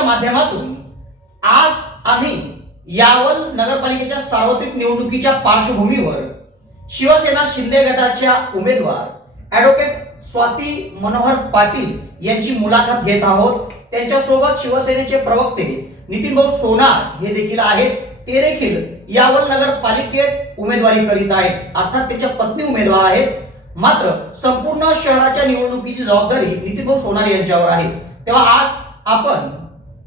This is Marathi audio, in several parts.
च्या माध्यमातून आज आम्ही यावल नगरपालिकेच्या सार्वत्रिक निवडणुकीच्या पार्श्वभूमीवर शिवसेना शिंदे गटाच्या उमेदवार ऍडव्होकेट स्वाती मनोहर पाटील यांची मुलाखत घेत आहोत. त्यांच्यासोबत शिवसेनेचे प्रवक्ते नितीन भाऊ सोनार हे देखील आहेत. ते देखील यावल नगरपालिकेत उमेदवारी करीत आहेत. अर्थात त्यांच्या पत्नी उमेदवार आहेत. मात्र संपूर्ण शहराच्या निवडणुकीची जबाबदारी नितीन भाऊ सोनार यांच्यावर आहे. तेव्हा आज आपण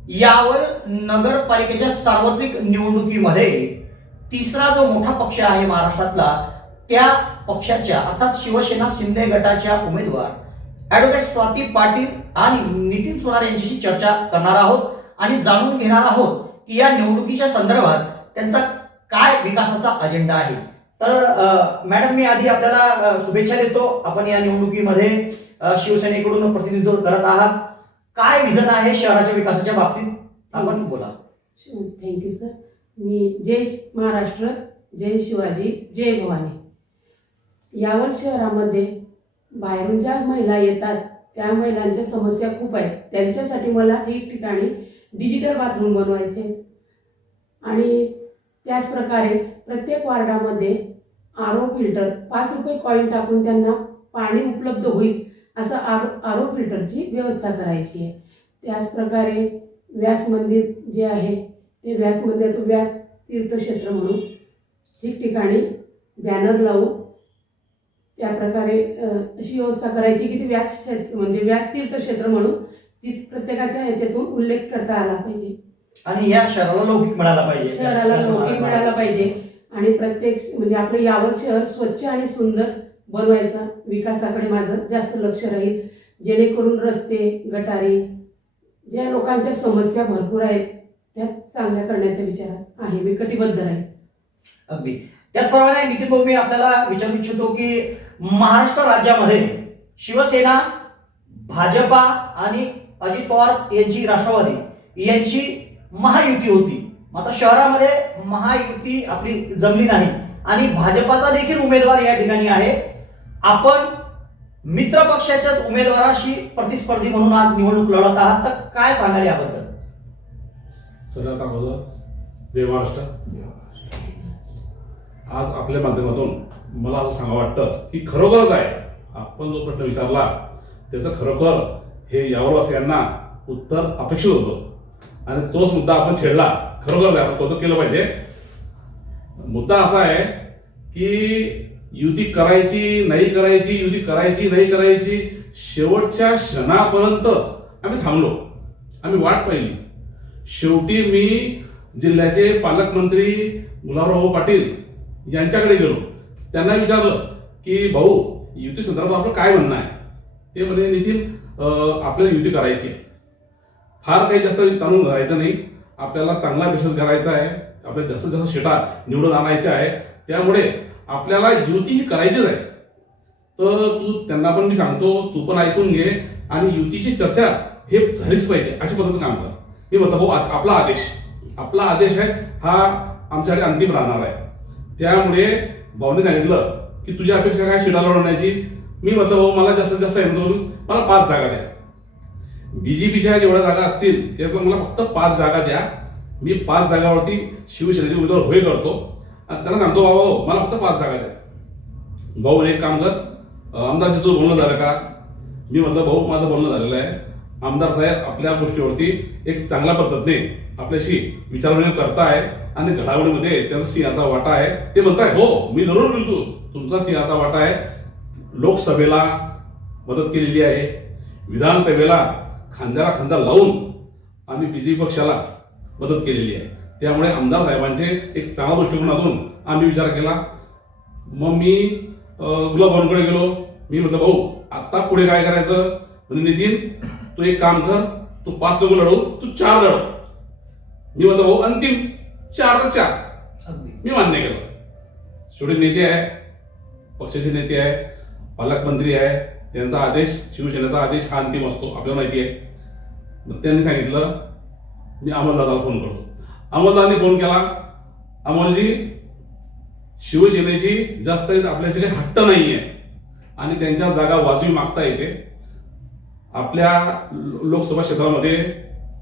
यावर नगरपालिकेच्या सार्वत्रिक निवडणुकीमध्ये तिसरा जो मोठा पक्ष आहे महाराष्ट्रातला त्या पक्षाच्या अर्थात शिवसेना शिंदे गटाच्या उमेदवार ऍडव्होकेट स्वाती पाटील आणि नितीन सोनार यांच्याशी चर्चा करणार आहोत आणि जाणून घेणार आहोत की या निवडणुकीच्या संदर्भात त्यांचा काय विकासाचा अजेंडा आहे. तर मॅडम मी आधी आपल्याला शुभेच्छा देतो. आपण या निवडणुकीमध्ये शिवसेनेकडून प्रतिनिधित्व करत आहात. काय विजन आहे शहराच्या विकासाच्या बाबतीत? आपण बोला. थँक्यू सर मी जय महाराष्ट्र जय शिवाजी जय भवानी. यावल शहरामध्ये बाहेरून ज्या महिला येतात त्या महिलांच्या समस्या खूप आहेत. त्यांच्यासाठी मला ठिकठिकाणी डिजिटल बाथरूम बनवायचे. आणि त्याचप्रकारे प्रत्येक वार्डामध्ये आर ओ फिल्टर पाच रुपये कॉईन टाकून त्यांना पाणी उपलब्ध होईल. असं आर आर फिल्टरची व्यवस्था करायची आहे. त्याचप्रकारे व्यास मंदिर जे आहे ते व्यास मंदिराचं व्यास तीर्थक्षेत्र म्हणून ठिकठिकाणी बॅनर लावून त्या प्रकारे अ, अशी व्यवस्था करायची की ते व्यास क्षेत्र म्हणजे व्यास तीर्थक्षेत्र म्हणून ती प्रत्येकाच्या ह्याच्यातून उल्लेख करता आला पाहिजे. आणि या शहराला लौकिक मिळाला पाहिजे. शहराला लौकिक मिळाला पाहिजे. आणि प्रत्येक म्हणजे आपलं यावल शहर स्वच्छ आणि सुंदर बनवायचं. विकासाकडे माझं जास्त लक्ष राहील. जेणेकरून रस्ते गटारी ज्या लोकांच्या समस्या भरपूर आहेत त्या चांगल्या करण्याच्या विचारात आहे. मी कटिबद्ध राहील. अगदी. त्याचप्रमाणे नितीन भाऊ मी आपल्याला विचारू इच्छितो की महाराष्ट्र राज्यामध्ये शिवसेना भाजपा आणि अजित पवार यांची राष्ट्रवादी यांची महायुती होती. मात्र शहरामध्ये महायुती आपली जमली नाही. आणि भाजपाचा देखील उमेदवार या ठिकाणी आहे. आपण मित्र पक्षाच्याच उमेदवाराशी प्रतिस्पर्धी म्हणून आज निवडणूक लढत आहात तर काय सांगाल याबद्दल? सर्वात अगोदर जय महाराष्ट्र. आज आपल्या माध्यमातून मला असं सांगा वाटतं की खरोखरच आहे आपण जो प्रश्न विचारला त्याचं खरोखर हे यावरवासियांना उत्तर अपेक्षित होतं. आणि तोच मुद्दा आपण छेडला. खरोखर आपण कौतुक केलं पाहिजे. मुद्दा असा आहे की युती करायची नाही करायची युती करायची नाही करायची शेवटच्या क्षणापर्यंत आम्ही थांबलो. आम्ही वाट पाहिली. शेवटी मी जिल्ह्याचे पालकमंत्री गुलाबराव पाटील यांच्याकडे गेलो. त्यांना विचारलं की भाऊ युती संदर्भात आपलं काय म्हणणं आहे? ते म्हणे नितीन आपल्याला युती करायची आहे. फार काही जास्त ताणून राहायचं नाही. आपल्याला चांगला बिझनेस करायचा आहे. आपल्याला जास्तीत जास्त शेटा निवडून आणायच्या आहे. त्यामुळे आपल्याला युती ही करायचीच आहे. तर तू त्यांना पण मी सांगतो तू पण ऐकून घे आणि युतीची चर्चा हे झालीच पाहिजे अशा पद्धतीने काम कर. मी म्हटलं भाऊ आ- आपला आदेश आपला आदेश आहे हा आमच्याकडे अंतिम राहणार आहे. त्यामुळे भाऊने सांगितलं की तुझी अपेक्षा काय शिडा लढवण्याची मी म्हटलं भाऊ मला जास्तीत जास्त आहे ना मला पाच जागा द्या. बीजेपीच्या जेवढ्या जागा असतील त्यातलं मला फक्त पाच जागा द्या. मी पाच जागावरती शिवसेनेचे उमेदवार होय करतो. त्यांना सांगतो बाबा हो मला फक्त पाच जागा द्या. भाऊ म्हणे, एक काम कर आमदारशी तुझं बोलणं झालं का? मी म्हटलं भाऊ माझं बोलणं झालेलं आहे. आमदार साहेब आपल्या गोष्टीवरती एक चांगल्या पद्धतीने आपल्याशी विचारविनिमय करताय आणि घडामोडीमध्ये त्याचा सिंहाचा वाटा आहे. ते म्हणताय हो मी जरूर बोलतो. तुमचा सिंहाचा वाटा आहे. लोकसभेला मदत केलेली आहे. विधानसभेला खांद्याला खांदा लावून आम्ही बीजेपी पक्षाला मदत केलेली आहे. त्यामुळे आमदार साहेबांचे एक चांगला दृष्टिकोनातून आम्ही विचार केला. मग मी अं, गुलाबभाऊंकडे गेलो. मी म्हटलं भाऊ आता पुढे काय करायचं? म्हणजे नितीन तू एक काम कर. तू पाच लोक लढव. तू चार लढव. मी म्हटलं भाऊ अंतिम. चार तर चार. मी मान्य केलं. शेवटी नेते आहे. पक्षाचे नेते आहे. पालकमंत्री आहे. त्यांचा आदेश शिवसेनेचा आदेश हा अंतिम असतो. आपल्याला माहिती आहे. मग त्यांनी सांगितलं मी अमोलदादाला फोन करतो. अमोलदादांनी फोन केला. अमोलजी शिवसेनेची जास्त आपल्याशी काही हट्ट नाहीये. आणि त्यांच्या जागा वाजवी मागता येते. आपल्या लो- लोकसभा क्षेत्रामध्ये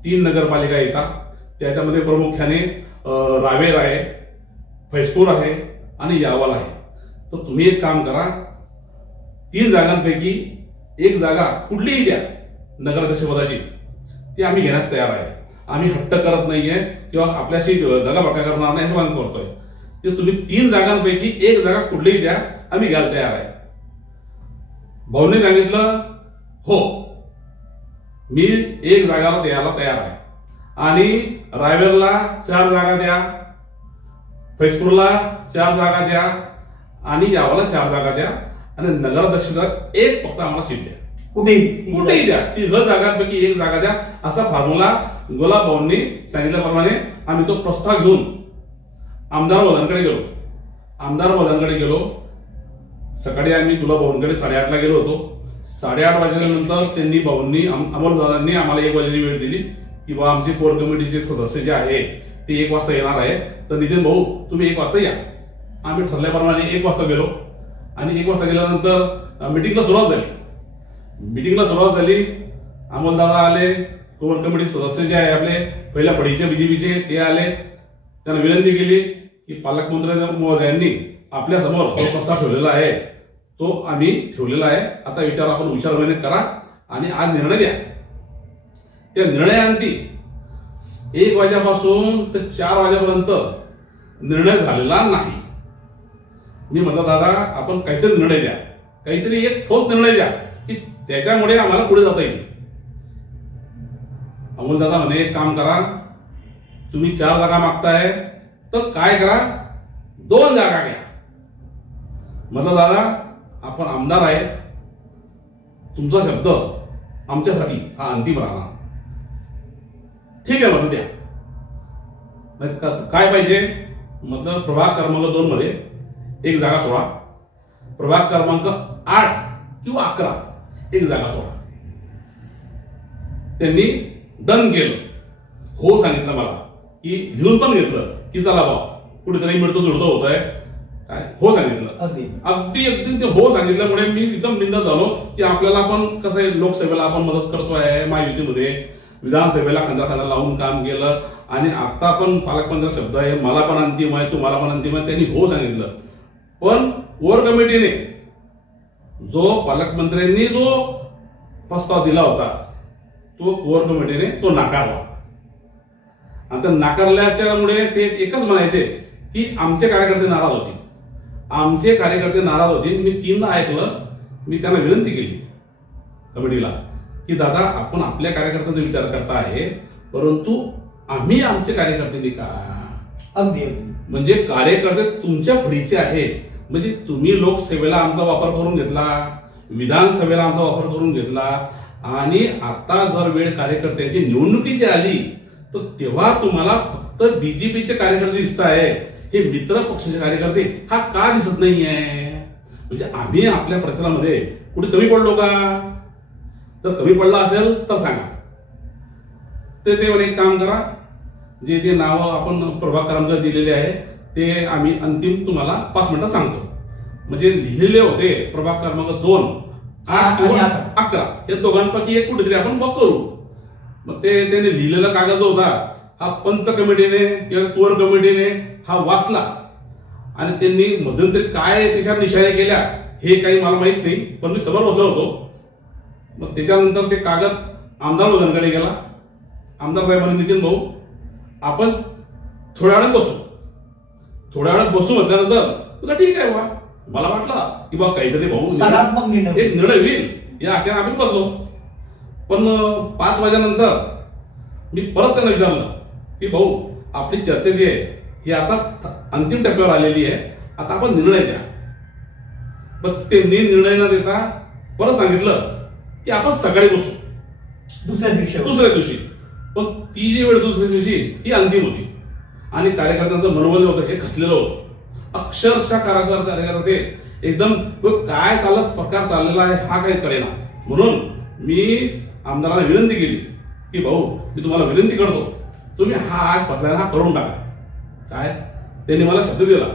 तीन नगरपालिका येतात. त्याच्यामध्ये प्रामुख्याने रावेर आहे फैजपूर आहे आणि यावल आहे. तर तुम्ही एक काम करा. तीन जागांपैकी एक जागा कुठलीही द्या नगराध्यक्षपदाची. ती आम्ही घेण्यास तयार आहे. आम्ही हट्ट करत नाहीये किंवा आपल्याशी दगाबट्टा करणार नाही असं काम करतोय. ते तुम्ही तीन जागांपैकी एक जागा कुठलीही द्या आम्ही घ्यायला तयार आहे. भाऊने सांगितलं हो मी एक जागाला द्यायला तयार आहे. आणि रायवेरला चार जागा द्या फैजपूरला चार जागा द्या आणि यावाला चार जागा द्या आणि नगराध्यक्षाचा एक फक्त आम्हाला सीट द्या. कुठेही. कुठेही द्या. तिघ जागांपैकी एक जागा द्या. असा फॉर्म्युला गुलाब भाऊंनी सांगितल्याप्रमाणे आम्ही तो प्रस्ताव घेऊन आमदार मदांकडे गेलो. आमदार मदांकडे गेलो. सकाळी आम्ही गुलाब भाऊंकडे साडेआठला गेलो होतो. साडेआठ वाजल्यानंतर त्यांनी भाऊंनी अम- अमोलदादांनी आम्हाला एक वाजेची वेळ दिली की बा आमचे कोर कमिटीचे सदस्य जे आहे ते एक वाजता येणार आहे. तर नितीन भाऊ तुम्ही एक वाजता या. आम्ही ठरल्याप्रमाणे एक वाजता गेलो. आणि एक वाजता गेल्यानंतर मिटिंगला सुरुवात झाली. मिटिंगला सुरुवात झाली. अमोलदादा आले. कोर कमिटी सदस्य जे आहे आपले पहिल्या पडीचे बीजेपीचे ते आले. त्यांना विनंती केली की पालकमंत्री महोदयांनी आपल्यासमोर जो प्रस्ताव ठेवलेला आहे तो आम्ही ठेवलेला आहे. आता विचार आपण विचारविनिमय करा आणि आज निर्णय द्या. त्या निर्णयांती एक वाजेपासून ते चार वाजेपर्यंत निर्णय झालेला नाही. मी म्हटलं दादा आपण काहीतरी निर्णय द्या. काहीतरी एक ठोस निर्णय द्या की त्याच्यामुळे आम्हाला पुढे जाता येईल. अमोल दादा म्हणे एक काम करा तुम्ही चार जागा मागताय तर काय करा? दोन जागा घ्या. म्हटलं दादा आपण आमदार आहे. तुमचा शब्द आमच्यासाठी हा अंतिम राहणार. ठीक आहे म्हटलं द्या. काय पाहिजे? म्हटलं प्रभाग क्रमांक दोन मध्ये एक जागा सोडा. प्रभाग क्रमांक आठ किंवा अकरा एक जागा सोडा. त्यांनी डन केलं. हो सांगितलं मला. की लिहून पण घेतलं. की चला बा कुठेतरी मिळतो जुळतो होत आहे काय? हो सांगितलं. अगदी. अगदी अगदी ते हो सांगितल्यामुळे मी एकदम निंदत झालो की आपल्याला पण कसं आहे लोकसेवेला आपण मदत करतोय महायुतीमध्ये. विधानसभेला खांदा खांदा लावून काम केलं. आणि आता पण पालकमंत्री शब्द आहे मला पण अंतिम आहे तुम्हाला पण अंतिम आहे त्यांनी हो सांगितलं. पण कोर कमिटीने जो पालकमंत्र्यांनी जो प्रस्ताव दिला होता तो कोर कमिटीने तो नाकारला आणि त्या नाकारल्याच्यामुळे ते एकच म्हणायचे की आमचे कार्यकर्ते नाराज होते. आमचे कार्यकर्ते नाराज होते. मी तीनदा ऐकलं मी त्यांना विनंती केली कमिटीला की दादा आपण आपल्या कार्यकर्त्यांचा विचार करता आहे परंतु आम्ही आमचे कार्यकर्ते का? अगदी म्हणजे कार्यकर्ते तुमच्या फळीचे आहे. म्हणजे तुम्ही लोकसेवेला आमचा वापर करून घेतला विधानसभेला आमचा वापर करून घेतला आणि आता जर वेळ कार्यकर्त्यांची निवडणुकीची आली तर तेव्हा तुम्हाला फक्त बीजेपीचे कार्यकर्ते दिसत आहे हे मित्र पक्षाचे कार्यकर्ते हा का दिसत नाही आहे म्हणजे आम्ही आपल्या प्रचारामध्ये कुठे कमी पडलो का? जर कमी पडला असेल तर सांगा. ते ते एक काम करा. जे जे नावं आपण प्रभाग क्रमांक दिलेले आहे ते आम्ही अंतिम तुम्हाला पाच मिनिटात सांगतो. म्हणजे लिहिलेले होते प्रभाग क्रमांक दोन. आठ किंवा अकरा. या दोघांपैकी एक कुठेतरी आपण बघ करू. मग ते त्यांनी लिहिलेला कागद जो होता. हा पंच कमिटीने किंवा कोर कमिटीने हा वाचला. आणि त्यांनी मध्यंतरी काय त्याच्या निशाण्या केल्या हे काही मला माहीत नाही पण मी समोर बसलो होतो. मग त्याच्यानंतर ते कागद आमदार मधनकडे गेला. आमदार साहेबांनी नितीन भाऊ आपण थोड्या वेळात बसू. थोड्या वेळात बसू म्हटल्यानंतर तुला ठीक आहे बा मला वाटलं की बा काहीतरी भाऊ एक निर्णय होईल. या आशेने आम्ही बसलो. पण पाच वाजेनंतर मी परत त्यांना विचारलं की भाऊ आपली चर्चा जी आहे ही आता अंतिम टप्प्यावर आलेली आहे. आता आपण निर्णय द्या. पण त्यांनी निर्णय न देता परत सांगितलं की आपण सकाळी बसू. दुसऱ्या दिवशी. दुसऱ्या दिवशी. पण ती जी वेळ दुसऱ्या दिवशी ही अंतिम होती. आणि कार्यकर्त्यांचं मनोबल होतं हे खचलेलं होतं. अक्षरशः कार्यकर होते एकदम काय चालत प्रकार चाललेला आहे हा काही कळेना. म्हणून मी आमदारांना विनंती केली की भाऊ मी तुम्हाला विनंती करतो तुम्ही हा आज फसलाय हा करून टाका. काय? त्यांनी मला शब्द दिला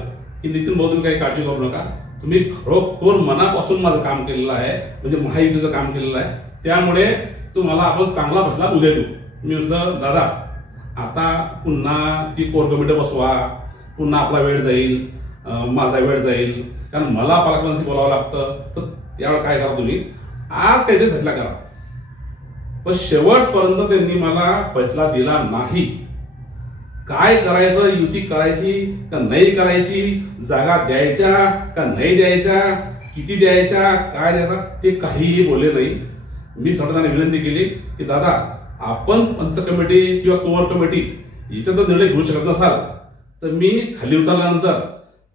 की नितीन भाऊ तुम्ही काही काळजी करू नका. तुम्ही खरोखर मनापासून माझं काम केलेलं आहे म्हणजे महायुतीचं काम केलेलं आहे. त्यामुळे तुम्हाला आपण चांगला फसला उद्या देऊ. मी म्हटलं दादा आता पुन्हा ती कोर कमिटी बसवा. पुन्हा आपला वेळ जाईल. माझा वेळ जाईल. कारण मला पालकमंत्री बोलावं लागतं. तर त्यावेळेला काय करा तुम्ही? आज काहीतरी फैसला करा. पण शेवटपर्यंत त्यांनी मला फैसला दिला नाही. काय करायचं? युती करायची का नाही करायची? जागा द्यायच्या का नाही द्यायच्या? किती द्यायच्या? काय द्यायचा? ते काहीही बोलले नाही. मी सरकारने विनंती केली की दादा आपण पंच कमिटी किंवा कोर कमिटी याच्यात जर निर्णय घेऊ शकत नसाल तर मी खाली उतरल्यानंतर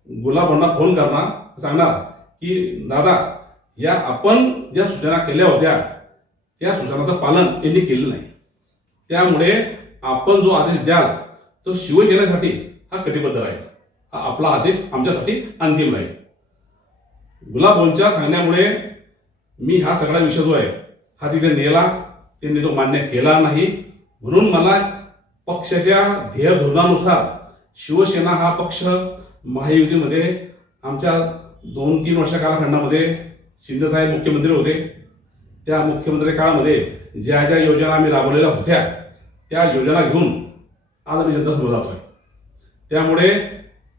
गुलाबांना फोन करणार सांगणार की दादा या आपण ज्या सूचना केल्या होत्या त्या सूचनाचं पालन यांनी केलं नाही. त्यामुळे आपण जो आदेश द्याल तो शिवसेनेसाठी हा कटिबद्ध राहील. हा आपला आदेश आमच्यासाठी अंतिम राहील. गुलाबोंच्या सांगण्यामुळे मी हा सगळा विषय जो आहे हा तिथे नेला. त्यांनी तो मान्य केला नाही. म्हणून मला पक्षाच्या ध्येय धोरणानुसार शिवसेना हा पक्ष महायुतीमध्ये आमच्या दोन तीन वर्षा कालखंडामध्ये शिंदेसाहेब मुख्यमंत्री होते. त्या मुख्यमंत्री काळामध्ये ज्या ज्या योजना आम्ही राबवलेल्या होत्या त्या योजना घेऊन आज आम्ही जनतासमोर जातोय. त्यामुळे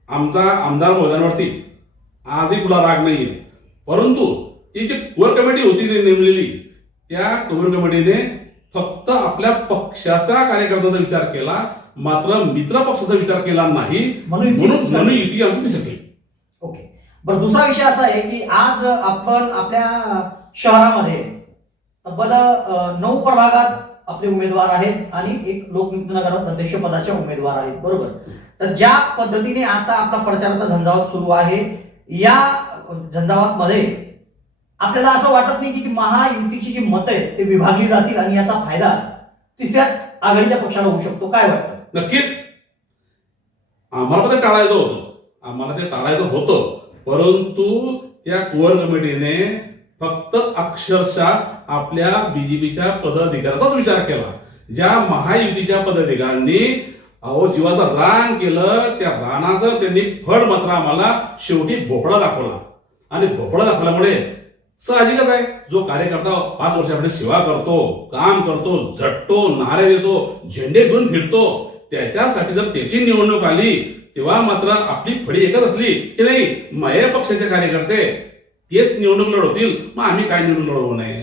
आमचा आमदार महोदयांवरती आजही कुला राग नाही परंतु ती जी कोर कमिटी होती नेमलेली त्या कोर कमिटीने फक्त आपल्या पक्षाचा कार्यकर्त्याचा विचार केला मात्र मित्र पक्षाचा विचार केला नाही म्हणून युती म्हणून आमची पिसकली ओके. बरं दुसरा विषय असा आहे की आज आपण आपल्या शहरामध्ये तब्बल नऊ प्रभागात आपले उमेदवार आहेत आणि एक लोकनियुक्त नगर अध्यक्ष पदाचे उमेदवार आहेत. बरोबर? तर ज्या पद्धतीने आता आपला प्रचाराचा झंझावात सुरू आहे या झंझावात मध्ये आपल्याला असं वाटत नाही की महायुतीची जी मतं आहेत ते विभागली जातील आणि याचा फायदा तिसऱ्याच आघाडीच्या पक्षाला होऊ शकतो. काय वाटतं? नक्कीच. आम्हाला ते टाळायचं होतं. आम्हाला ते टाळायचं होतं. परंतु त्या कोअर कमिटीने फक्त अक्षरशः आपल्या बीजेपीच्या पदाधिकाऱ्याचाच विचार केला. ज्या महायुतीच्या पदाधिकाऱ्यांनी अहो जीवाचं रान केलं त्या रानाचं त्यांनी फळ मात्र आम्हाला शेवटी भोपळा दाखवला. आणि भोपळा दाखवल्यामुळे साहजिकच आहे. जो कार्यकर्ता पाच वर्षाकडे सेवा करतो काम करतो झटतो नारे देतो झेंडे घेऊन फिरतो त्याच्यासाठी जर त्याची निवडणूक आली तेव्हा मात्र आपली फळी एकच असली की नाही माझ्या पक्षाचे कार्यकर्ते तेच निवडणूक लढवतील मग आम्ही काय निवडणूक लढवू नये?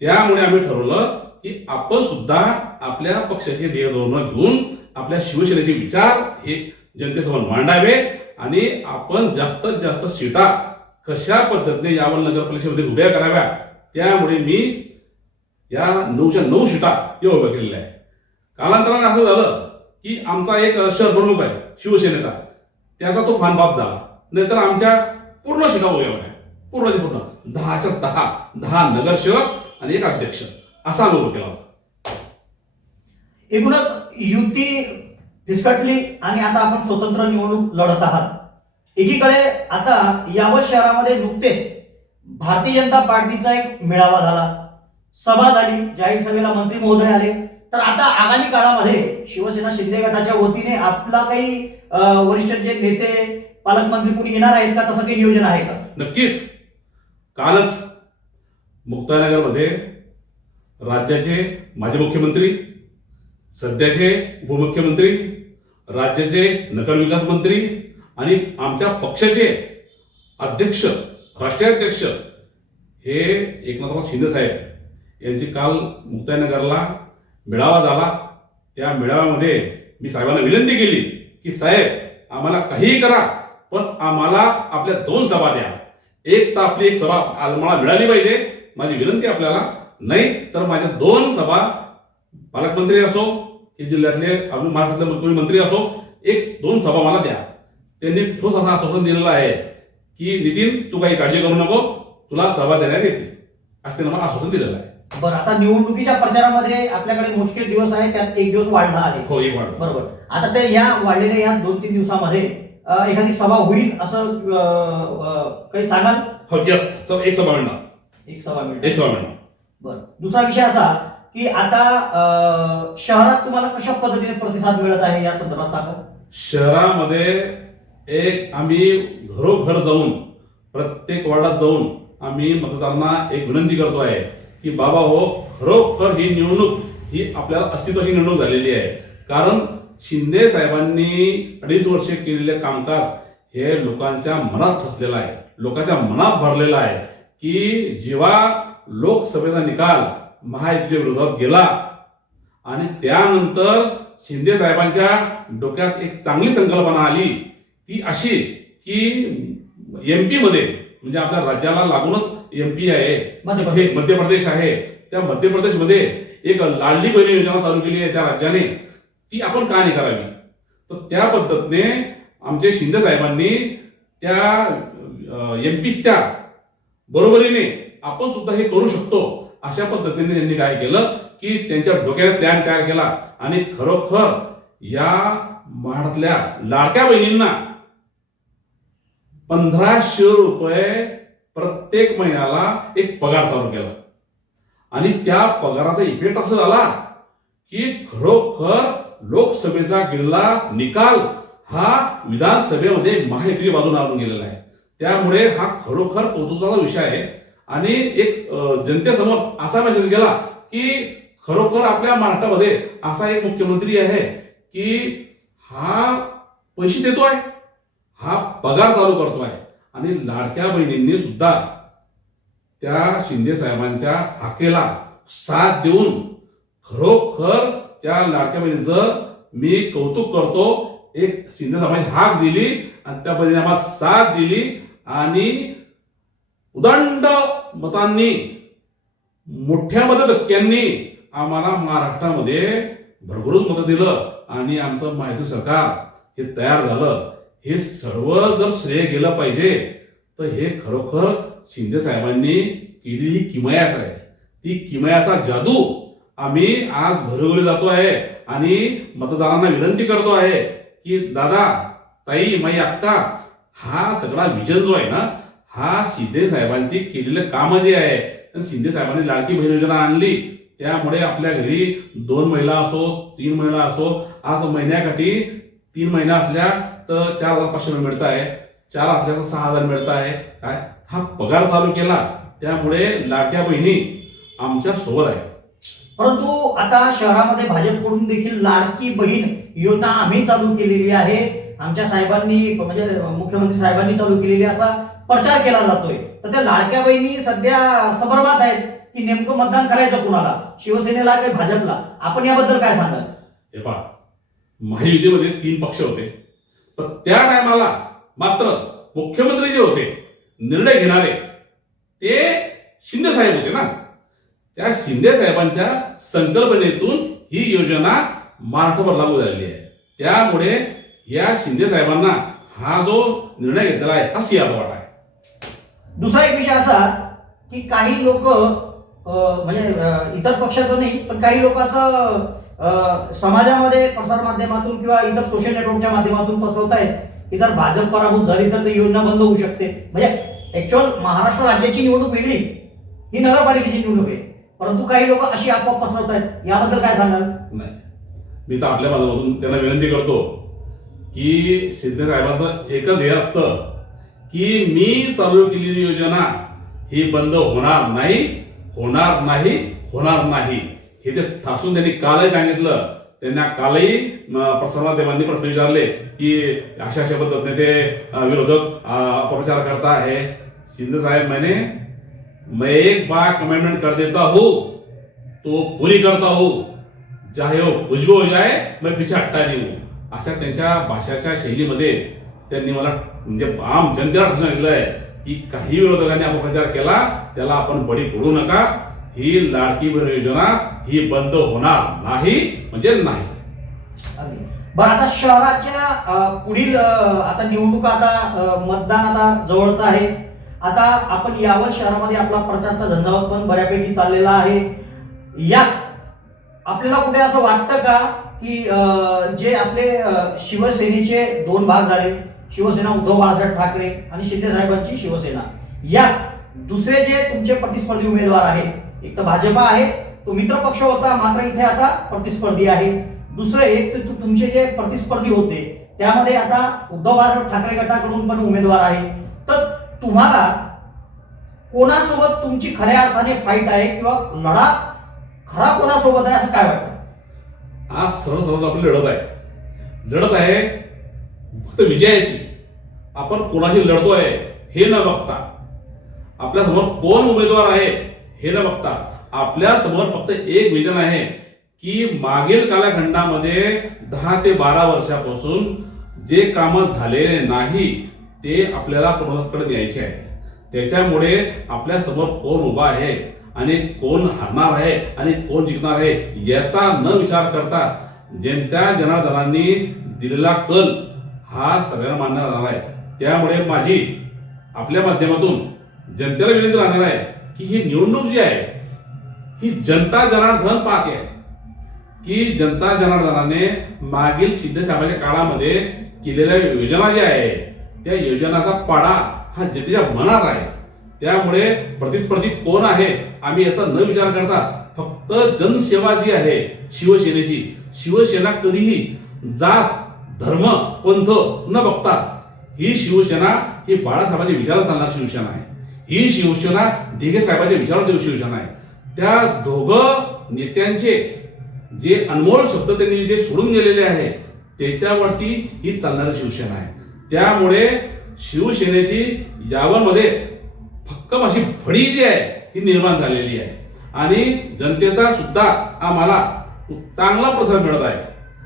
त्यामुळे आम्ही ठरवलं की आपण सुद्धा आपल्या पक्षाचे ध्येय धोरणं घेऊन आपल्या शिवसेनेचे विचार हे जनतेसमोर मांडावे आणि आपण जास्तीत जास्त सीटा कशा पद्धतीने यावल नगर परिषदेमध्ये उभ्या कराव्या? त्यामुळे मी या नऊच्या नऊ शिटा या उभ्या केलेल्या आहे कालांतराने असं झालं की आमचा एक शहर प्रमुख आहे शिवसेनेचा. त्याचा तो फानबाप झाला. नाहीतर आमच्या पूर्ण शिटा उभ्या होत्या. पूर्णच्या पूर्ण. दहाच्या दहा दहा नगरसेवक आणि एक अध्यक्ष. असा अनुभव केला होता. एकूणच युती फिसकटली आणि आता आपण स्वतंत्र निवडणूक लढत आहात. एकीकडे आता यावत शहरामध्ये नुकतेच भारतीय जनता पार्टीचा एक मेळावा झाला. सभा झाली जाहीर सभेला मंत्री महोदय आले. तर आता आगामी काळामध्ये शिवसेना शिंदे गटाच्या वतीने आपला काही वरिष्ठ जे नेते पालकमंत्री कोणी येणार आहेत का? तसं काही नियोजन आहे का? नक्कीच. कालच मुक्तानगरमध्ये राज्याचे माजी मुख्यमंत्री सध्याचे उपमुख्यमंत्री राज्याचे नगरविकास मंत्री आणि आमच्या पक्षाचे अध्यक्ष राष्ट्रीय अध्यक्ष हे एकनाथराव शिंदे साहेब यांची काल मुक्ताईनगरला मेळावा झाला. त्या मेळाव्यामध्ये मी साहेबांना विनंती केली की साहेब आम्हाला काहीही करा पण आम्हाला आपल्या दोन सभा द्या. एक तर आपली एक सभा आम्हाला मिळाली पाहिजे माझी विनंती आपल्याला. नाही तर माझ्या दोन सभा पालकमंत्री असो की जिल्ह्यातले महाराष्ट्रातले मंत्री असो एक दोन सभा मला द्या. त्यांनी ठोस असं आश्वासन दिलेलं आहे की नितीन तू काही काळजी करू नको. तुला सभा देण्यात येते असं त्यांना मला आश्वासन दिलेलं आहे. बरं आता निवडणुकीच्या प्रचारामध्ये आपल्याकडे मोजके दिवस आहे त्यात एक दिवस वाढला आहे. हो एक वाढ बरोबर. आता ते या वाढलेल्या या दोन तीन दिवसामध्ये अं, एखादी सभा होईल असं अं, अं, काही सांगाल? हो यस एक सभा मिळणार. एक सभा मिळेल एक सभा मिळणार. बरं. दुसरा विषय असा की आता अं, शहरात तुम्हाला कशा पद्धतीने प्रतिसाद मिळत आहे या संदर्भात सांगा. शहरामध्ये एक आम्ही घरोघर जाऊन प्रत्येक वार्डात जाऊन आम्ही मतदारांना एक विनंती करतो आहे की बाबा हो खरोखर ही निवडणूक ही आपल्याला अस्तित्वाची निवडणूक झालेली आहे. कारण शिंदे साहेबांनी अडीच वर्षे केलेले कामकाज हे लोकांच्या मनात ठसलेलं आहे. लोकांच्या मनात भरलेलं आहे की जेव्हा लोकसभेचा निकाल महायुतीच्या विरोधात गेला आणि त्यानंतर शिंदे साहेबांच्या डोक्यात एक चांगली संकल्पना आली ती अशी की एमपी मध्ये म्हणजे आपल्या राज्याला लागूनच एमपी आहे मध्य तिथे मध्य प्रदेश आहे त्या मध्य प्रदेशमध्ये एक लाडली बहिणी योजना चालू केली आहे त्या राज्याने. ती आपण का नाही करावी? तर त्या पद्धतीने आमचे शिंदे साहेबांनी त्या एमपीच्या बरोबरीने आपण सुद्धा हे करू शकतो अशा पद्धतीने त्यांनी काय केलं की त्यांच्या डोक्याने प्लॅन तयार केला. आणि खरोखर या महाराष्ट्रातल्या लाडक्या बहिणींना पंधराशे रुपये प्रत्येक महिन्याला एक पगार चालू केला. आणि त्या पगाराचा इफेक्ट असा झाला की खरोखर लोकसभेचा गेलेला निकाल हा विधानसभेमध्ये महायुती बाजून आणून गेलेला आहे. त्यामुळे हा खरोखर कौतुकाचा विषय आहे. आणि एक जनतेसमोर असा मेसेज गेला की खरोखर आपल्या महाराष्ट्रामध्ये असा एक मुख्यमंत्री आहे की हा पैसे देतोय हा पगार चालू करतोय. आणि लाडक्या बहिणींनी सुद्धा त्या शिंदे साहेबांच्या हाकेला साथ देऊन खरोखर त्या लाडक्या बहिणीचं मी कौतुक करतो. एक शिंदे साहेबांची हाक दिली आणि त्या बहिणीने आम्हाला साथ दिली आणि उदंड मतांनी मोठ्या मत टक्क्यांनी आम्हाला महाराष्ट्रामध्ये भरभरून मत दिलं आणि आमचं माहिती सरकार हे तयार झालं. हे सर्व जर श्रेय गेलं पाहिजे तर हे खरोखर शिंदे साहेबांनी केलेली ही किमयास आहे. ती किमयाचा जादू आम्ही आज घरोघरी जातो आहे आणि मतदारांना विनंती करतो आहे की दादा ताई माई अक्का हा सगळा विजन जो आहे ना हा शिंदे साहेबांची केलेलं काम जे आहे शिंदे साहेबांनी लाडकी बहीण योजना आणली त्यामुळे आपल्या घरी दोन महिला असो तीन महिला असो आज महिन्याकाठी तीन महिना असल्या तर चार हजार पाचशे मिळत आहे चार असल्या तर सहा हजार मिळत आहे काय? हा पगार चालू केला. त्यामुळे लाडक्या बहिणी आमच्यासोबत आहे परंतु आता शहरामध्ये भाजपकडून देखील लाडकी बहीण योजना आम्ही चालू केलेली आहे. आमच्या साहेबांनी म्हणजे मुख्यमंत्री साहेबांनी चालू केलेली असा प्रचार केला जातोय. तर त्या लाडक्या बहिणी सध्या सबरमात आहेत की नेमकं मतदान करायचं कुणाला? शिवसेनेला की भाजपला? आपण याबद्दल काय सांगाल? हे पहा. महायुतीमध्ये तीन पक्ष होते. पण त्या टायमाला मात्र मुख्यमंत्री जे होते निर्णय घेणारे ते शिंदे साहेब होते ना. त्या शिंदे साहेबांच्या संकल्पनेतून ही योजना महाराष्ट्रभर लागू झालेली आहे. त्यामुळे या शिंदे साहेबांना हा जो निर्णय घेतलेला आहे हा सिंहाचा वाटा आहे. दुसरा एक विषय असा की काही लोक म्हणजे इतर पक्षाचं नाही पण काही लोक असं समाजामध्ये प्रसार माध्यमातून किंवा इतर सोशल नेटवर्कच्या माध्यमातून पसरवत आहेत की जर भाजप पराभूत झाली तर ती योजना बंद होऊ शकते. म्हणजे ऍक्च्युअल महाराष्ट्र राज्याची निवडणूक वेगळी. ही नगरपालिकेची निवडणूक आहे. परंतु काही लोक अशी आपोआप पसरवत आहेत. याबद्दल काय सांगाल? नाही. मी तर आपल्या माध्यमातून त्यांना विनंती करतो की शिंदे साहेबांचं एकच हे असतं की मी चालू केलेली योजना ही बंद होणार नाही होणार नाही होणार नाही. हे ते ठासून त्यांनी कालही सांगितलं त्यांना कालही प्रसारमाध्यमांनी प्रश्न विचारले की अशा अशा पद्धतीने ते विरोधक अपप्रचार करता है शिंदे साहेब मैंने मैं एक बार कमेंटमेंट कर देता हूं तो पूरी करता हूं. चाहे वो कुछ हो जाए मैं पीछे हटता नहीं हूं. अशा त्यांच्या भाषाच्या शैलीमध्ये त्यांनी मला म्हणजे आम जनतेला सांगितलंय सांगितलं आहे की काही विरोधकांनी अपप्रचार केला त्याला आपण बळी पडू नका. ही लाडकी बहीण योजना ही बंद होणार नाही म्हणजे नाही बरं आता शहराच्या पुढील आता निवडणुका आता मतदान आता जवळच आहे. आता आपण यावर शहरामध्ये आपला प्रचारचा झंझावत पण बऱ्यापैकी चाललेला आहे. यात आपल्याला कुठे असं वाटतं का की अं, जे आपले शिवसेनेचे दोन भाग झाले शिवसेना उद्धव बाळासाहेब ठाकरे आणि शिंदे साहेबांची शिवसेना. यात दुसरे जे तुमचे प्रतिस्पर्धी उमेदवार आहेत एक तर भाजपा आहे तो मित्र पक्ष होता मात्र इथे आता प्रतिस्पर्धी आहे. दुसरं एक तर तुमचे जे प्रतिस्पर्धी होते त्यामध्ये आता उद्धव बाळासाहेब ठाकरे गटाकडून पण उमेदवार आहे. तर तुम्हाला कोणासोबत तुमची खऱ्या अर्थाने फाईट आहे किंवा लढा खरा कोणासोबत आहे असं काय वाटतं? आज सरळ सरळ आपली लढत आहे. लढत आहे फक्त विजयाची. आपण कोणाशी लढतोय हे न बघता आपल्यासमोर कोण उमेदवार आहे हे न बघता आपल्यासमोर फक्त एक विजन आहे की मागील कालखंडामध्ये दहा ते बारा वर्षापासून जे कामं झालेले नाही ते आपल्याला कोणाकडे द्यायचे आहे. त्याच्यामुळे आपल्यासमोर कोण उभा आहे आणि कोण हारणार आहे आणि कोण जिंकणार आहे याचा न विचार करता जनता जनार्दनांनी दिलेला कल हा सगळ्यांना मानला राहणार आहे. त्यामुळे माझी आपल्या माध्यमातून जनतेला विनंती राहणार आहे की ही निवडणूक जी आहे ही जनता जनार्दन पाहते आहे. की जनता जनार्दनाने मागील सिद्धसाहेबांच्या काळामध्ये केलेल्या योजना ज्या आहे त्या योजनाचा पाडा हा जनतेच्या मनात आहे. त्यामुळे प्रतिस्पर्धी कोण आहे आम्ही याचा न विचार करता फक्त जनसेवा जी आहे शिवसेनेची शिवसेना कधीही जात धर्म पंथ न बघता ही शिवसेना ही बाळासाहेबांच्या विचारात चालणारी शिवसेना आहे. ही शिवसेना दिघे साहेबांच्या विचाराची शिवसेना आहे. त्या दोघं नेत्यांचे जे अनमोल शब्द त्यांनी जे सोडून गेलेले आहे त्याच्यावरती ही चालणारी शिवसेना आहे. त्यामुळे शिवसेनेची यावरमध्ये फक्कम अशी फडी जी आहे ही निर्माण झालेली आहे. आणि जनतेचा सुद्धा आम्हाला चांगला प्रसाद मिळत आहे.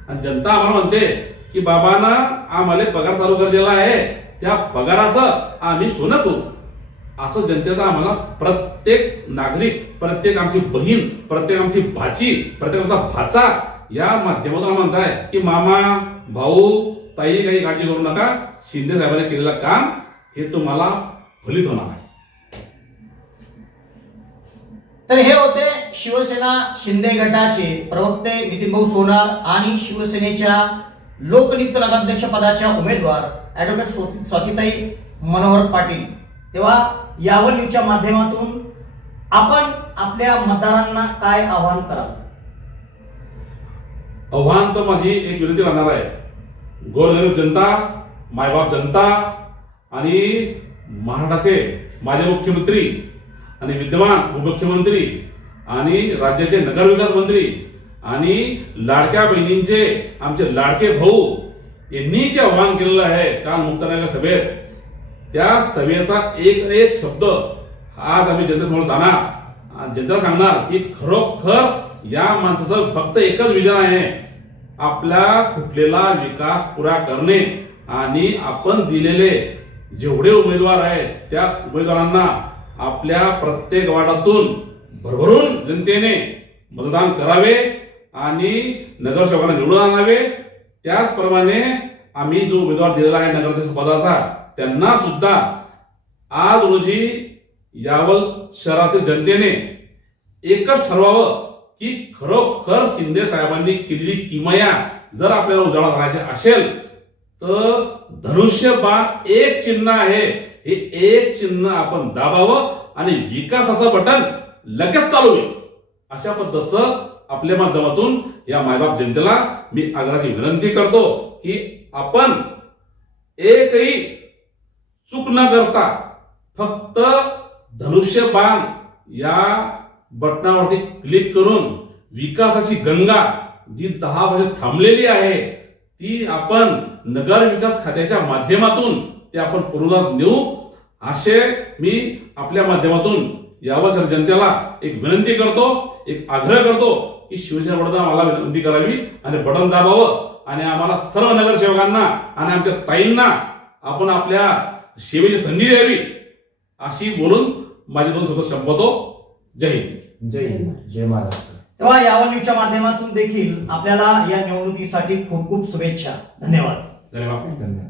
आणि जनता आम्हाला म्हणते की बाबांना आम्हाला पगार चालू कर दिला आहे. त्या पगाराचं आम्ही सोनं करू. असं जनतेचा आम्हाला प्रत्येक नागरिक प्रत्येक आमची बहीण प्रत्येक आमची भाची प्रत्येक आमचा भाचा या माध्यमातून म्हणताय की मामा भाऊ ताई काही काळजी करू नका. शिंदे साहेबांनी केलेलं काम हे तुम्हाला फलित होणार आहे. तर हे होते शिवसेना शिंदे गटाचे प्रवक्ते नितीन भाऊ सोनार आणि शिवसेनेच्या लोकनियुक्त नगराध्यक्ष पदाच्या उमेदवार ऍडव्होकेट स्वातीताई मनोहर पाटील. तेव्हा यावल न्यूजच्या माध्यमातून आपण आपल्या मतदारांना काय आव्हान कराल? आव्हान तर माझी एक विनंती राहणार आहे. गोरगरीब जनता मायबाप जनता आणि महाराष्ट्राचे माझे मुख्यमंत्री आणि विद्यमान उपमुख्यमंत्री आणि राज्याचे नगरविकास मंत्री आणि लाडक्या बहिणींचे आमचे लाडके भाऊ यांनी जे आव्हान केलेलं आहे काल मुक्तानगर सभेत त्या सभेचा एक न एक शब्द आज आम्ही जनतेसमोर जाणार. आणि जनतेला सांगणार की खरोखर या माणसाचं फक्त एकच विजन आहे. आपला कुठलेला विकास पुरा करणे. आणि आपण दिलेले जेवढे उमेदवार आहेत त्या उमेदवारांना आपल्या प्रत्येक वार्डातून भरभरून जनतेने मतदान करावे आणि नगरसेवकांना निवडून आणावे. त्याचप्रमाणे आम्ही जो उमेदवार दिलेला आहे नगराध्यक्ष पदाचा त्यांना सुद्धा आज रोजी यावल शहरातील जनतेने एकच ठरवावं की खरोखर शिंदे साहेबांनी केलेली किमया जर आपल्याला उजाळा करायची असेल तर धनुष्य बाण एक चिन्ह आहे. हे एक चिन्ह आपण दाबावं आणि विकासाचं बटन लगेच चालू होईल. अशा पद्धतीचं आपल्या माध्यमातून या मायबाप जनतेला मी आग्रहाची विनंती करतो की आपण एकही चूक न करता फक्त धनुष्य बाण या बटनावरती क्लिक करून विकासाची गंगा जी दहा वर्ष थांबलेली आहे ती आपण नगर विकास खात्याच्या माध्यमातून ते आपण पूर्वजात नेऊ. असे मी आपल्या माध्यमातून यावर जनतेला एक विनंती करतो एक आग्रह करतो की शिवसेना बटन मला विनंती करावी आणि बटन दाबावं आणि आम्हाला सर्व नगरसेवकांना आणि आमच्या ताईंना आपण आपल्या सेवेची संधी द्यावी अशी बोलून माझे दोन शब्द संपवतो. जय हिंद. जय हिंद. जय महाराष्ट्र. तेव्हा यावल न्यूजच्या माध्यमातून देखील आपल्याला या निवडणुकीसाठी खूप खूप शुभेच्छा. धन्यवाद. धन्यवाद. धन्यवाद.